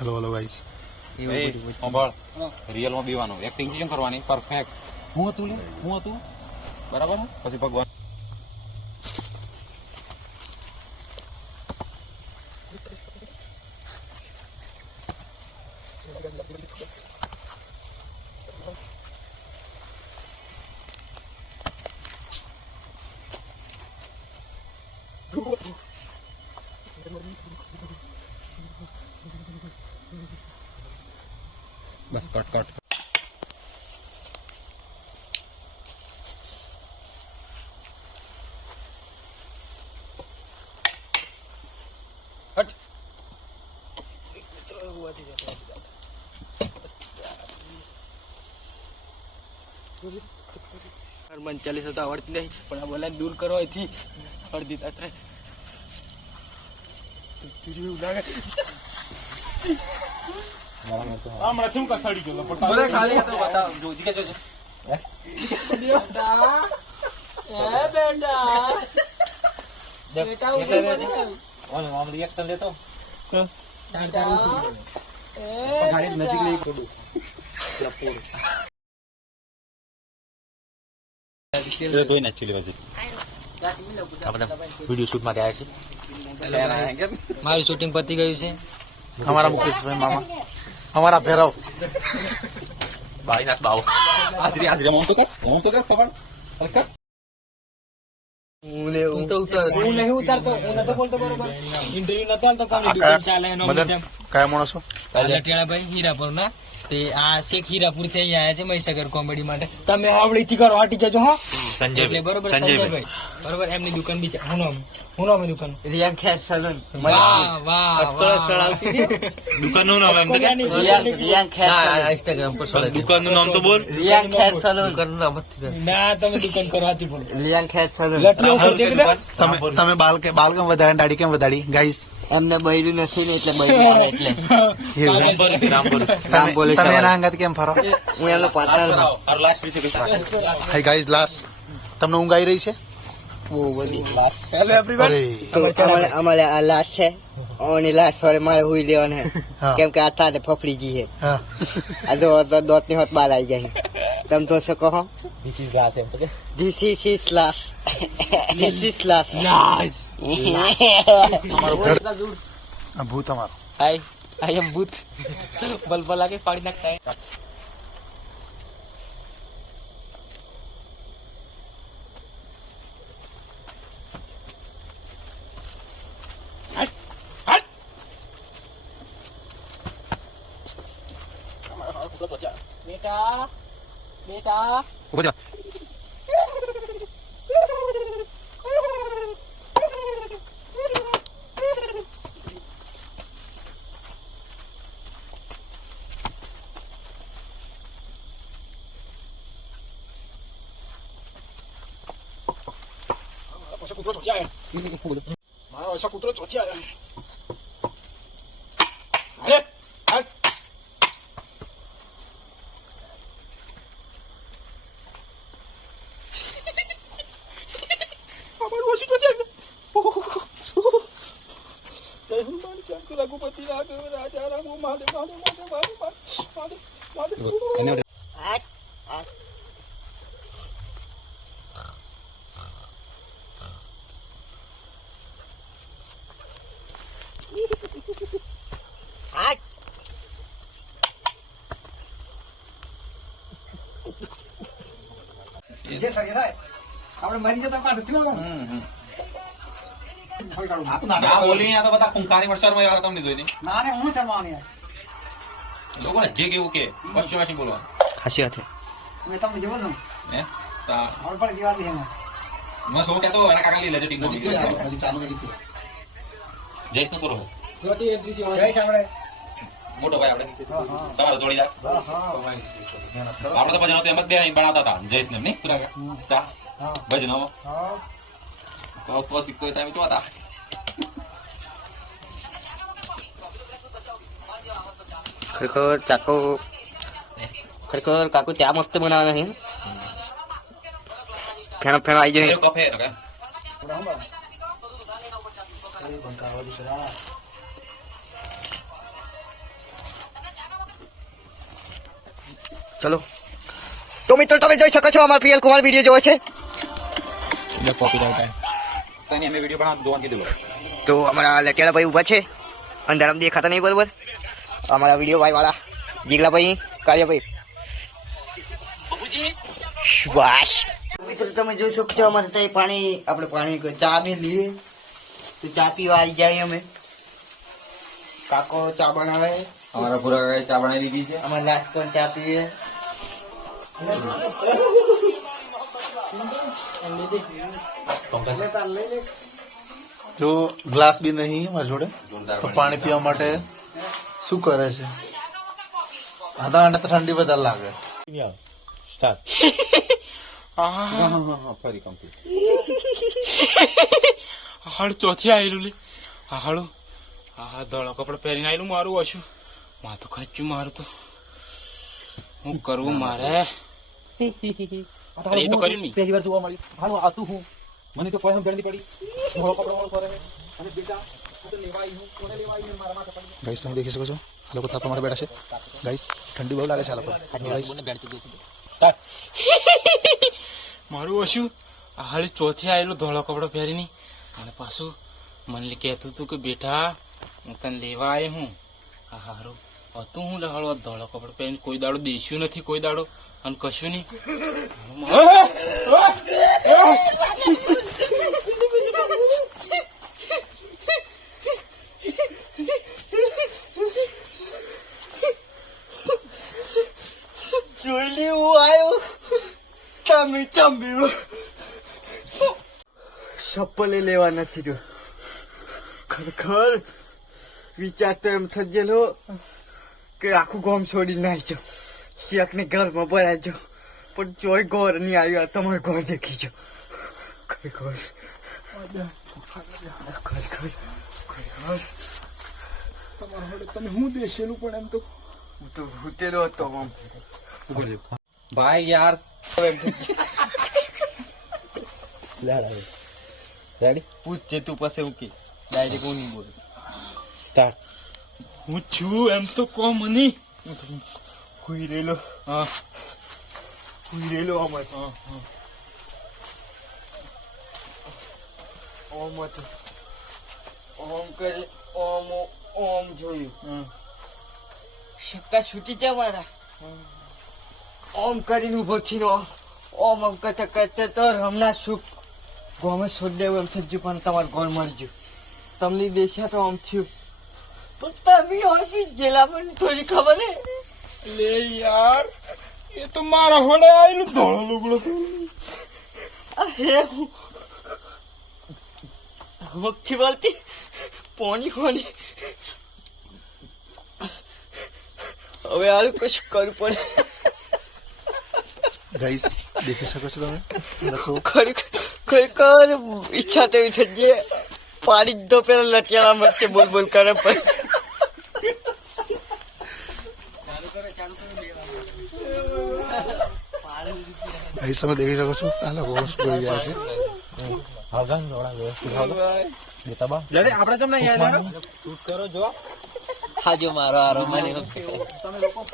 Hello hello guys રિયલમાં બીવાનું acting કેમ કરવાની? પરફેક્ટ હું હતું લે હું હતું? બરાબર? પછી ભગવાન હનુમાન ચાલીસા તો આવડતી નહીં પણ આ બોલાને દૂર કરો અહીંથી. અડધી તાત થાય એવું લાગે હમણાં શું કસાડી ગયો? બોલે ખાલી તો બતાવ જો દીકે જો એ બેટા બેટા ઓલે આમ reaction લેતો. ગાડી નજીક લઈ પડું. મારું શૂટિંગ પતી ગયું છે. અમારા મુકેશભાઈ મામા. અમારા ભેરવ. બાળી નાખ બાવ. હાજરી હાજરી. મોમ તો કર મોમ તો કર ખબર કયા- માણસો? હીરાપુર ના તે આ શેખ હીરાપુરથી અહીંયા આવ્યા છે મહીસાગર કોમેડી માટે. તમે આવડી થી કરો હટી જજો હા. એટલે બરોબર સંજયભાઈ. બરોબર એમની દુકાન બી છે. હું નામ હું નામ દુકાન? રિયા ખેસ સલન વાહ વાહ દુકાનનું નામ એમ? રિયાન રિયાન ખેસ સલૂન ઇન્સ્ટાગ્રામ પર દુકાનનું નામ તો બોલ. રિયાન ખેસ સલૂન ના તમે દુકાન કરો હાથી બોલો. રિયા ખેસ સલૂન. તમે તમે બાલ કે બાલ કેમ વધારે દાઢી કેમ વધારી? ગાઈસ એમને બૈરું નથી ને એટલે બૈરું એટલે. રામ બોલે તમે એના અંગત કેમ ફરો? હું એનો પાર્ટનર છું લાસ્ટ વિશે કઈ હાય ગાઈઝ લાસ્ટ તમને ઊંઘ આવી રહી છે? કેમ કે આ ફફડી ગઈ છે. આ જો તો દોતની હોત બહાર આવી જાય તમે તો છો કહો? ધીસ ઇઝ ઇઝ ઇઝ લાશ ભૂત અમારો. આઈ આઈ એમ ભૂત. બલ્બ લાગે પાડી નાખતા બેટા બેટા. ઊભો જા મારો અશોક કૂતરો ચોથી આવ્યો અરે હાલ. અમારું ઓછું ચોથી આવ્યું. જય હનુમાન શંકર રઘુપતિ રાઘવ રાજા રામ મહાદેવ મહાદેવ મહાદેવ મહાદેવ મહાદેવ મહાદેવ મહાદેવ આ બોલી. આ તો બધા વરસાદમાં એવા તમને જોઈને લોકોને જે કેવું કે બસ જોવાથી બોલવા હાસી હાથે હે? તા- મેં શું કહેતો એના કાકા લઈ લેજે ટીમ જયેશ નો સોરો મોટો ભાઈ આપણે. તમારો જોડી જાય આપણે તો ભજનો તો એમ જ બે અહીં બનાવતા હતા. જયેશ ને નહીં? પૂરા ચા? ભજનો તો પછી કોઈ ટાઈમ જોતા ખરેખર ચાકો ખરેખર કાકુ ચા મસ્ત બનાવે છે. ફેણો ફેણો આવી જાય કફે ચલો. તો મિત્રો તમે જોઈ શકો છો અમારા પીએલ કુમાર વીડિયો જોવે છે. તને અમે વીડિયો બનાવ દોવાન કીધું તો અમારા લટેલા ભાઈ ઊભા છે. અંધારામ દેખાતા નહીં બરોબર. અમારા વીડિયો ભાઈ વાળા જીગલાભાઈ કાર્યભાઈ શ્વાસ. મિત્રો તમે જોઈ શકો છો અમારે ત્યાં પાણી આપણે પાણી ચા બી લઈએ તો ચા પીવા આવી જાય અમે. કાકો ચા બનાવે. અમારા પૂરા કાકા ચા બનાવી લીધી છે. અમારે લાસ્ટ પણ ચા પીએ. જો ગ્લાસ બી નહીં મારી જોડે તો પાણી પીવા માટે શું કરે છે? આધા અને તો ઠંડી વધારે લાગે. ફરી કમ્પ્લીટ હાડ ચોથી આવેલું લે. આ હાડું હા ધોળો કપડે પહેરીને આવેલું મારું હશું માથું ખાચ્યું મારું તો. હું કરવું મારે? એ તો કર્યું નહીં. પહેલી વાર જોવા મળી હાલો આતું હું. મને તો કોઈ સમજણ પડી. ધોળો કપડો વાળો કરે અને બેટા ગાઈસ તમે દેખી શકો છો? આ લોકો તાપવા માટે બેઠા છે. ગાઈસ ઠંડી બહુ લાગે છે આ લોકો. મારું ઓછું. આ હાડી ચોથી આવેલું ધોળા કપડો પહેરીને. અને પાછું મને કહેતું હતું કે બેટા હું તને લેવા આવ્યો હું. આ હારું. હતું હું લહાડો ધોળો કપડ પહેરીને કોઈ દાડો દેશ્યું નથી, કોઈ દાડો. અને કશું નહીં. જોઈ લે, હું આવ્યો તમે ચંબી ચપ્પલે લેવા નથી ગયો. ખરેખર વિચાર તો એમ થયેલો કે આખું ગામ છોડી નાખજો શેકને ઘરમાં ભરાઈ જાઉં પણ ચોય ગોર નહીં આવ્યો તમારે ઘર દેખી જો ખરેખર ખરેખર ખરેખર તમે હું દેશેલું પણ એમ તો હું તો ભૂતેલો હતો આમ. ભાઈ યાર. રેડી પૂછ તું પાસે ઉકી કે. ડાયરેક્ટ હું નહીં બોલું. સ્ટાર્ટ હું છું એમ તો કહો મને. હુઈ રહેલો હા. હુઈ આમ જ હા હા. ઓમ હતો ઓમ કરે ઓમ ઓમ જોયું. શક્કા છૂટી જાય મારા ઓમ કરીને ઊભો થઈને ઓમ ઓમ કરતા કરતા તો હમણાં સુખ ગોમે છોડી દેવું એમ થયું પણ તમારું ગોળ મળી ગયું તમને દેશા તો આમ થયું. પણ તમે ઓળખી ગયેલા પણ થોડી ખબર હે? લે યાર એ તો મારા હોડે આવીને ધોળો લુગડો આ હે હું મુખથી બોલતી પોની પોની હવે આનું કશું કરવું પડે. ગાઈસ દેખી શકો છો તમે? ખરેખર ખરેખર ઈચ્છા તેવી થઈ જાય પાડી જ દો પેલા લટિયાળા મચ્છે બોલ બોલ કરે પણ. ગાઈસ તમે દેખી શકો છો? આ લોકો રહ્યા છે આપણે હાજો મારો આરો મને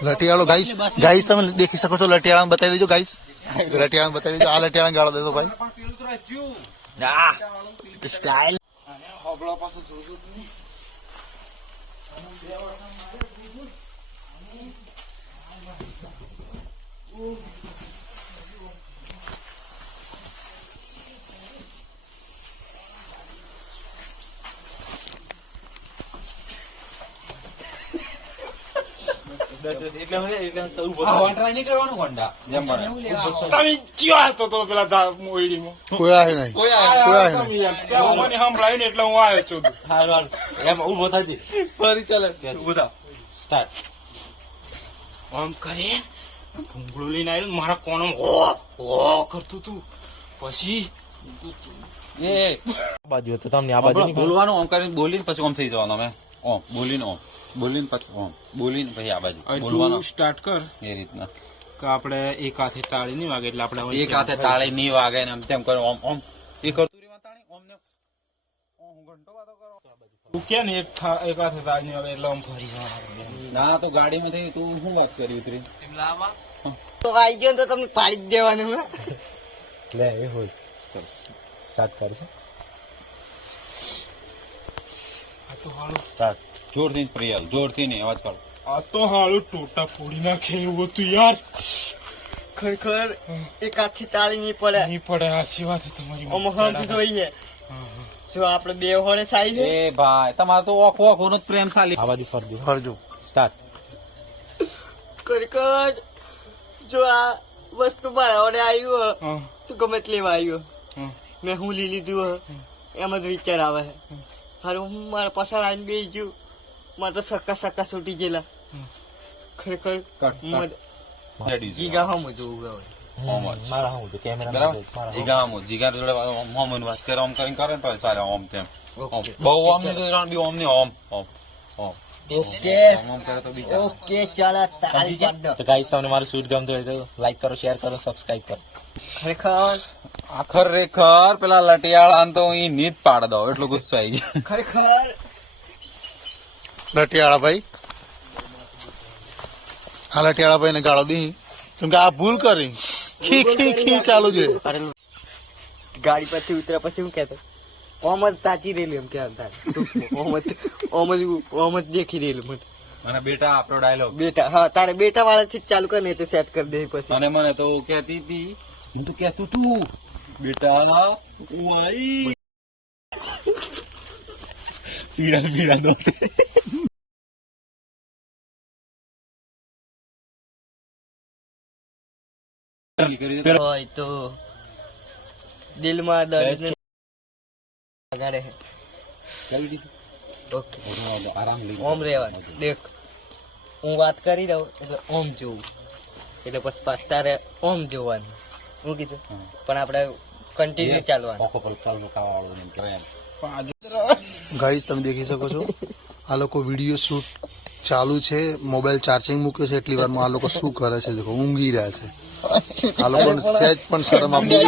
લટિયાળો ગાઈસ ગાઈસ તમે દેખી શકો છો લટિયાળા બતાવી દેજો ગાઈસ લટિયાળા બતાવી દેજો આ લટિયાળા ગાળો દેજો ભાઈ. સ્ટાઈલ હોબળો પાસે જોજો તમે આ વોન્ટ્રાય નહીં કરવાનું હોન્ડા જેમ બને તમે ક્યાં હતો તો પેલા જા મોયડીમાં કોઈ આવે નહીં કોઈ કોઈ આવે આવે તમે નહીં યાર ત્યાં મને સંભળાયું ને એટલે હું આવ્યો છું એમ ઊભો થતી ફરી ચાલે ઊભો થા સ્ટાર્ટ આમ કરે ભૂંગળું લઈને આવ્યું ને મારા કોનો ઓ ઓ કરતું તું. પછી એ. બાજુ હતો તમને બાજુ બોલવાનું ઓમ કરીને બોલીને પછી ઓમ થઈ જવાનું અમે. ઓમ બોલીને ઓમ. બોલીને પછી ઓમ બોલીને પછી આ બાજુ બોલવાનું. સ્ટાર્ટ કર. એ રીતના. કે આપણે એક હાથે તાળી નહીં વાગે એટલે આપણે એક હાથે તાળી નહીં વાગે ને આમ તેમ કરે ઓમ ઓમ એ કરતું તાળી ઓમ ને ઓમ ઘંટો વાતો કરો. તું કે ને એક એક હાથે તાળી નહીં વાગે એટલે આમ ફરી જવાનું. ના તો ગાડીમાં થઈ તું શું વાત કરી ઉતરી? તો આવી ગયો ને તો તમે પાડી જ દેવાનું લે એ હોય. સ્ટાર્ટ કરજો આ તો હાલો. જોરથી પ્રિયલ જોરથી નહીં અવાજ કરો. આ તો હાલો ટોટા ફોડી નાખે એવું હતું યાર. ખરેખર એક આખી તાળી નહીં પડે. નહીં પડે આ છે તમારી અમુક જોઈએ. હા, હા. આપણે બે હોડે સાઈ દે એ ભાઈ તમારે તો ઓખો ઓખો નો જ પ્રેમ સાલી. આ બાજુ ફરજો. ફરજો. સ્ટાર્ટ ખરેખર જો આ વસ્તુ મારા હોડે આવ્યું તો ગમે તે લેવા આવ્યું મેં હું લઈ લીધું એમ જ વિચાર આવે. હારું હું મારા પાછળ આવીને બેસી ગયું મારે તો સક્કા સક્કા છૂટી ગયેલા ખરેખર. જીગા હમ જોવું તો આમ તો તો તો તો હોય તો લાઈક કરો શેર કરો સબસ્ક્રાઇબ કરો ખરેખર આખર રેખર પેલા લટિયાળા તો ઈ નીત પાડ દો એટલો ગુસ્સો આવી ગયો ખરેખર લટિયાળા ભાઈ આ લટિયાળા ભાઈ ને ગાળો દી. કેમ કે આ ભૂલ કરી. ખી ખી ખી ચાલુ છે. ગાડી પરથી ઉતર્યા પછી હું કહેતો? ઓમદ તાચી રેલી એમ કહેતા ઓમ ઓમદ ઓમદ જ દેખી રહેલું મને. અને બેટા આપણો ડાયલોગ બેટા હા તારે બેટા વાળાથી જ ચાલુ કર ને તો સેટ કરી દે પછી. અને મને તો કહેતી હતી હું તો કહેતું તું બેટા વાઈ પીડા પીડા દો હોય તો દિલમાં દર્દ લગાડે ઓકે. ઓમ રહેવાનું દેખ હું વાત કરી દઉં એટલે ઓમ જોવું એટલે પછી પાસ્તા રે ઓમ જોવાનું. હું કીધું? પણ આપણે કન્ટિન્યુ ચાલવાનું. ગાઈસ તમે દેખી શકો છો? આ લોકો વીડિયો શૂટ ચાલુ છે મોબાઈલ ચાર્જિંગ મૂક્યો છે એટલી વારમાં આ લોકો શું કરે છે? દેખો ઊંઘી રહ્યા છે. આ લોકો સહેજ પણ શરમ આપી.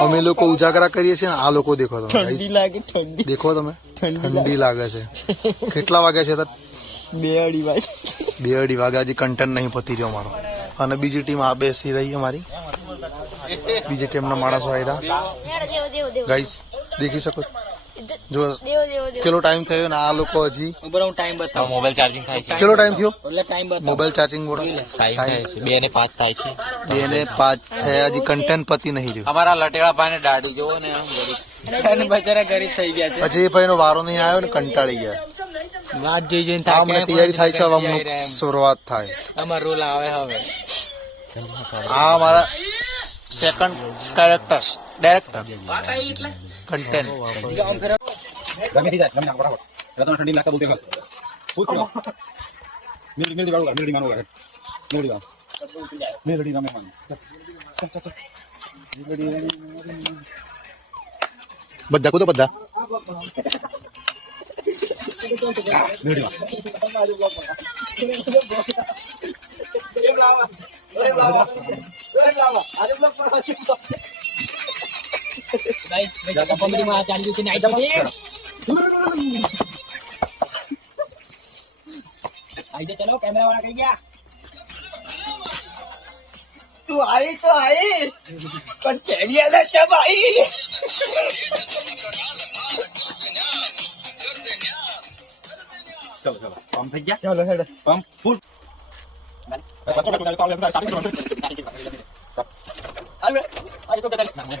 અમે લોકો ઉજાગરા કરીએ છીએ આ લોકો દેખો તમે ઠંડી લાગે ઠંડી. દેખો તમે. ઠંડી લાગે. છે. કેટલા વાગ્યા છે તાર? બે અઢી વાગે. બે અઢી વાગ્યા હજી કન્ટેન્ટ નહીં પતી રહ્યો મારો. અને બીજી ટીમ આ બેસી રહી અમારી બીજી ટીમના માણસો આવ્યા ગાઈસ દેખી શકો છો? જો દેવ દેવ દેવ કેટલો ટાઈમ થયો ને આ લોકો હજી? હું ટાઈમ બતાવું. મોબાઈલ ચાર્જિંગ થાય છે. કેટલો ટાઈમ થયો? એટલે ટાઈમ બતાવું. મોબાઈલ ચાર્જિંગ બોલો ટાઈમ થાય છે. બે ને પાંચ થાય છે. બે ને પાંચ થયા હજી કન્ટેન્ટ પતી નહીં રહ્યું. અમારા લટેડા ભાઈ ને દાઢી જોવો ને અને બચારા ગરીબ થઈ ગયા છે. પછી એ ભાઈ નો વારો નહીં આવ્યો ને કંટાળી ગયા. વાત જોઈ જોઈને તૈયારી થાય છે હવે શરૂઆત થાય. અમાર રોલ આવે હવે. આ અમારા સેકન્ડ કેરેક્ટર ડાયરેક્ટર કન્ટેન્ટ ગમે તે જાય, ગમે તે બરાબર. તમને ઠંડી દૂધ એકલા. પૂછ લો. મેલડી- મેલડી વાળું મેલડી માનું મેલડી વાળું. મેલડી ગમે મને. ચાલ, ચાલ, ચાલ. મેલડી, મેલડી. બધા કૂદો બધા મેલડી વાળું. કોમેડીમાં ચાલ્યું છે નાઈટ શૂટિંગ આઈ જા ચલો કેમેરા વાળા કઈ ગયા તું આવી તો આવી પણ કેવી હાલત છે ભાઈ ચલો, ચલો. પંપ થઈ ગયા? ચાલો હેડો પંપ ફૂલ. આવે આવી તો કદાચ ભાઈ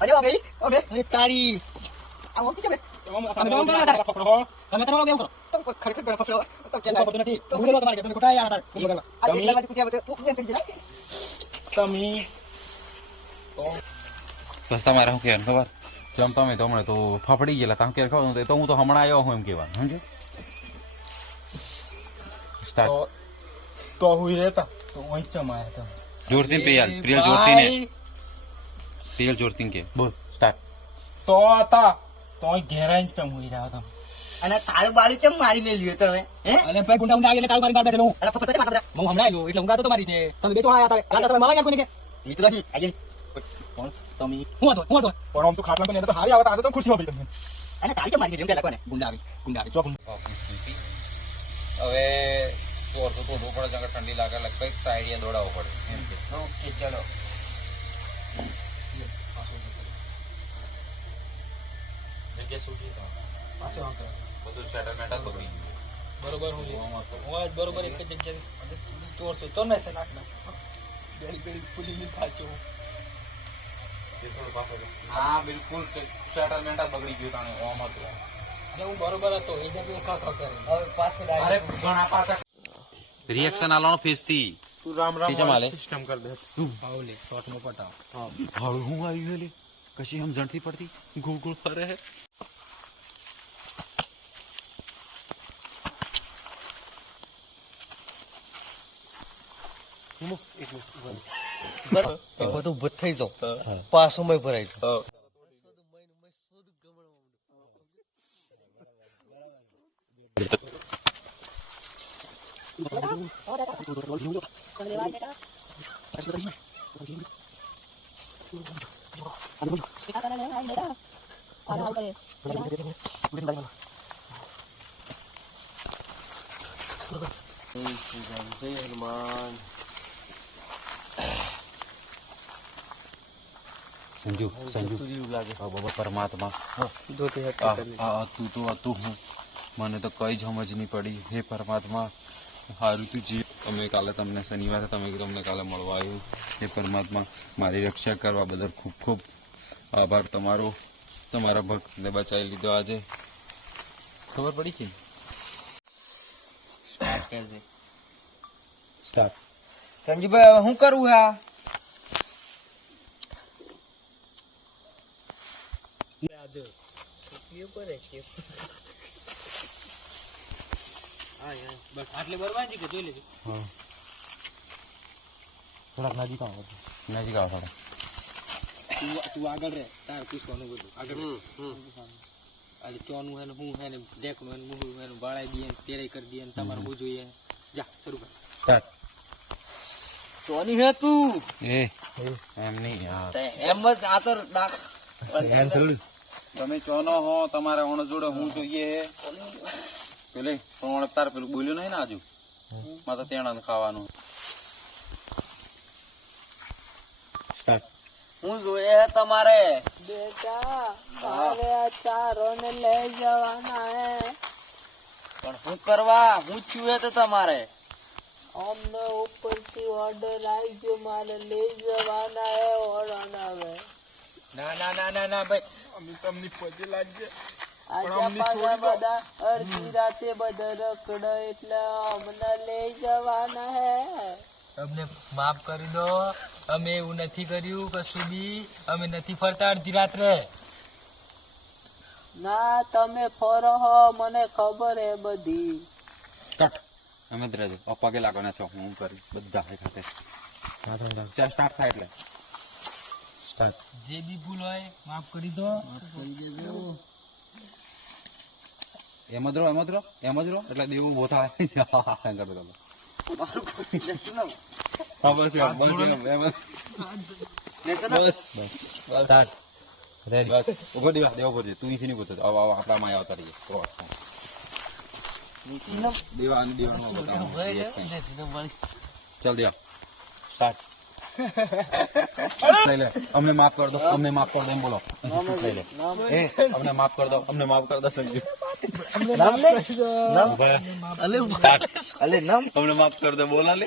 અરે ઓકે ઓકે તારી. આવો કે બે. તમે તો બેવ કરો ખરેખર બેઠો ફેરો તો કે નથી તમારે તમે ખોટા યાર હતા. આ એક દરવાજે કુટિયા બતે તું કેમ કરી તમે બસ તમારે શું કહેવાનું ખબર? જેમ તમે તો હમણાં તો ફફડી ગયેલા તમે ક્યારે ખબર? તો હું તો હમણાં આવ્યો હું એમ કહેવાનું સમજો સ્ટાર્ટ તો હું રહેતા તો ચમાયા હતા. જોરથી પ્રિયલ પ્રિયલ જોરથી ને. પ્રિયલ જોરથી કે. બોલ સ્ટાર્ટ તો હતા. તો ઘેરાઈને ચમ હોઈ રહ્યા હતા. અને તારું બાળી ચમ મારી મારીને લ્યો તમે હે? અને ભાઈ ગુંડા ગુંડા આવીને તાળું મારી બહાર બેઠેલો. હું અલા પપ્પા પાછા હું હમણાં આવ્યો એટલે ઊંઘાતો તો મારી છે તમે બે તો આયા હતા. રાતના સમય યાર કોઈને કે? મિત્ર અહીં આવીને કોણ તમે હું હતો હું હતો. પણ આમ તો ખાટલા પર તો હારી આવતા આજે તો ખુરશીમાં બેઠા તમે અને તાળી ચમ મારીને લ્યો પેલા કોને ગુંડા આવી ગુંડા આવી. જો હવે તો ધોધવું પડે કારણ ઠંડી લાગે એટલે કંઈક તો આઈડિયા દોડાવવો પડે. એમ કે. ઓકે ચલો. જગ્યા છૂટી તો. બધું સેટલમેન્ટ જ બગડી ગયું બરોબર હું હું આજ બરોબર એક જ જગ્યાએ ચોર છું. તો ને છે નાખના બેડી બેડી ખુલી ની પાછો તે થોડું પાછળ હા બિલકુલ સેટલમેન્ટ જ બગડી ગયું તાણે ઓમ હતું એટલે હું બરોબર હતો. એ જગ્યાએ ખા કરે. હવે પાછળ ઘણા પાછા. રિએક્શન આલવાનો ફેસથી તું રામ રામ માલે. સિસ્ટમ કરી દે. પાવલે શોર્ટમાં પટાવ. હળું હું આવી હેલી કશી સમજણથી પડતી? ગોળ ગોળ ફરે હે. એક બધું ઊભો થઈ જાઉં પાછો મય ભરાઈ જાઉં હનુમાન સંજુ. સંજુ એવું લાગે. આ બાબા પરમાત્મા. તું તો હતું હું. મને તો કઈ જ સમજ નહીં પડી. હે પરમાત્મા સારું તું જી અમે કાલે તમને શનિવારે તમે તમને કાલે મળવા આવ્યું. એ પરમાત્મા મારી રક્ષા કરવા બદલ ખૂબ ખૂબ આભાર તમારો. તમારા ભક્તને બચાવી લીધો આજે. ખબર પડી કે? સંજુભાઈ હું શું કરવું આ બસ આટલે બરવાજી કે જોઈ લેજો. થોડાક નજીક આવો નજીક આવો થોડા તું તું આગળ રહે તાર પૂછવાનું બધું. આગળ. આજે ચોનું હે ને હું હે ને ઢેકણું હે ને મુહું હે ને વાળાઈ દઈએ ને તેરાઈ કરી દઈએ ને તમારે હું જોઈએ. જા શરૂ કર. ચોની હે તું? એ. એમ નહીં એમ જ આ તો ડાક. તમે ચોનો હો તમારે ઓણ જોડે હું જોઈએ. હે પેલે પણ તાર પેલું બોલ્યું નહીં ને આજુ? માં તો તેણા ખાવાનું. હું જોઈએ હે તમારે. પણ શું કરવા? હું છું તો તમારે. અમને ઉપરથી ઓર્ડર આવી ગયો મારે લઈ જવાના હે ઓર્ડર આવે ના ના ના ના ના ભાઈ. અમે તમને પછી લાગજે અમને પાછા છોડી દો. બધા અડધી રાતે બધા એટલે અમને લઈ જવાના હે. અમને માફ કરી દો. અમે એવું નથી કર્યું કશું બી. અમે નથી ફરતા અડધી રાત્રે. ના તમે ફરો હો મને ખબર હે બધી. અમે જ રહેજો. પગે લાગવાના છો. હું કરી બધા ખાતે સ્ટાર્ટ થાય એટલે. સ્ટાર્ટ જે બી ભૂલ હોય માફ કરી દો. એમ જ રહો એમ જ રહો એમ જ રહો. એટલે દેવું બહુ થાય કરતો હતો. હા બસ બસ એમ, એમ જ. બસ રેડી બસ. ઊભો દેવા દેવા ઊભો તું અહીંથી નહીં પૂછતો આવો આવો આપણા માં આવતા રહીએ. ક્રોસ દેવા ચાલ દેવા. સ્ટાર્ટ લઈ લે અમને માફ કર દો અમને માફ કર દો એમ બોલો. લઈ લે એ અમને માફ કર દો અમને માફ કર દો સંજુ. અલે નમ? અમને માફ કર દો બોલા લે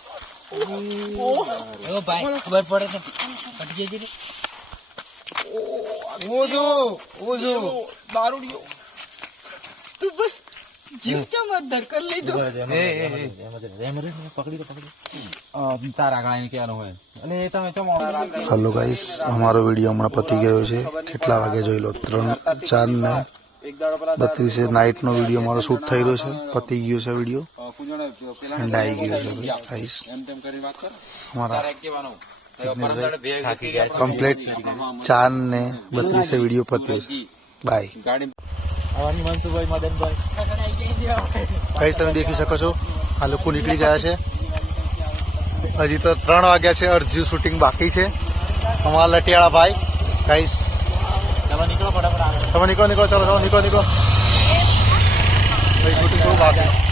એવો ભાઈ ખબર પડે છે. ઓજો ઓજો દારૂડિયો તું બસ લીધો હલો ગાઈસ અમારો વીડિયો હમણાં પતી ગયો છે. કેટલા વાગે જોઈ લો? ત્રણ ચાર ને બત્રીસે નાઇટ નો વીડિયો મારો શૂટ થઈ રહ્યો છે. પતી ગયો છે વીડિયો કમ્પ્લીટ ચાર ને બત્રીસે વીડિયો પત્યો છે બાય કઈ તમે દેખી શકો છો આ લોકો નીકળી ગયા છે. હજી તો ત્રણ વાગ્યા છે અરજી શૂટિંગ બાકી છે. અમારા લટિયાળા ભાઈ કઈશ તમે નીકળો નીકળો ચલો ચલો નીકળો નીકળો. શૂટિંગ બહુ બાકી.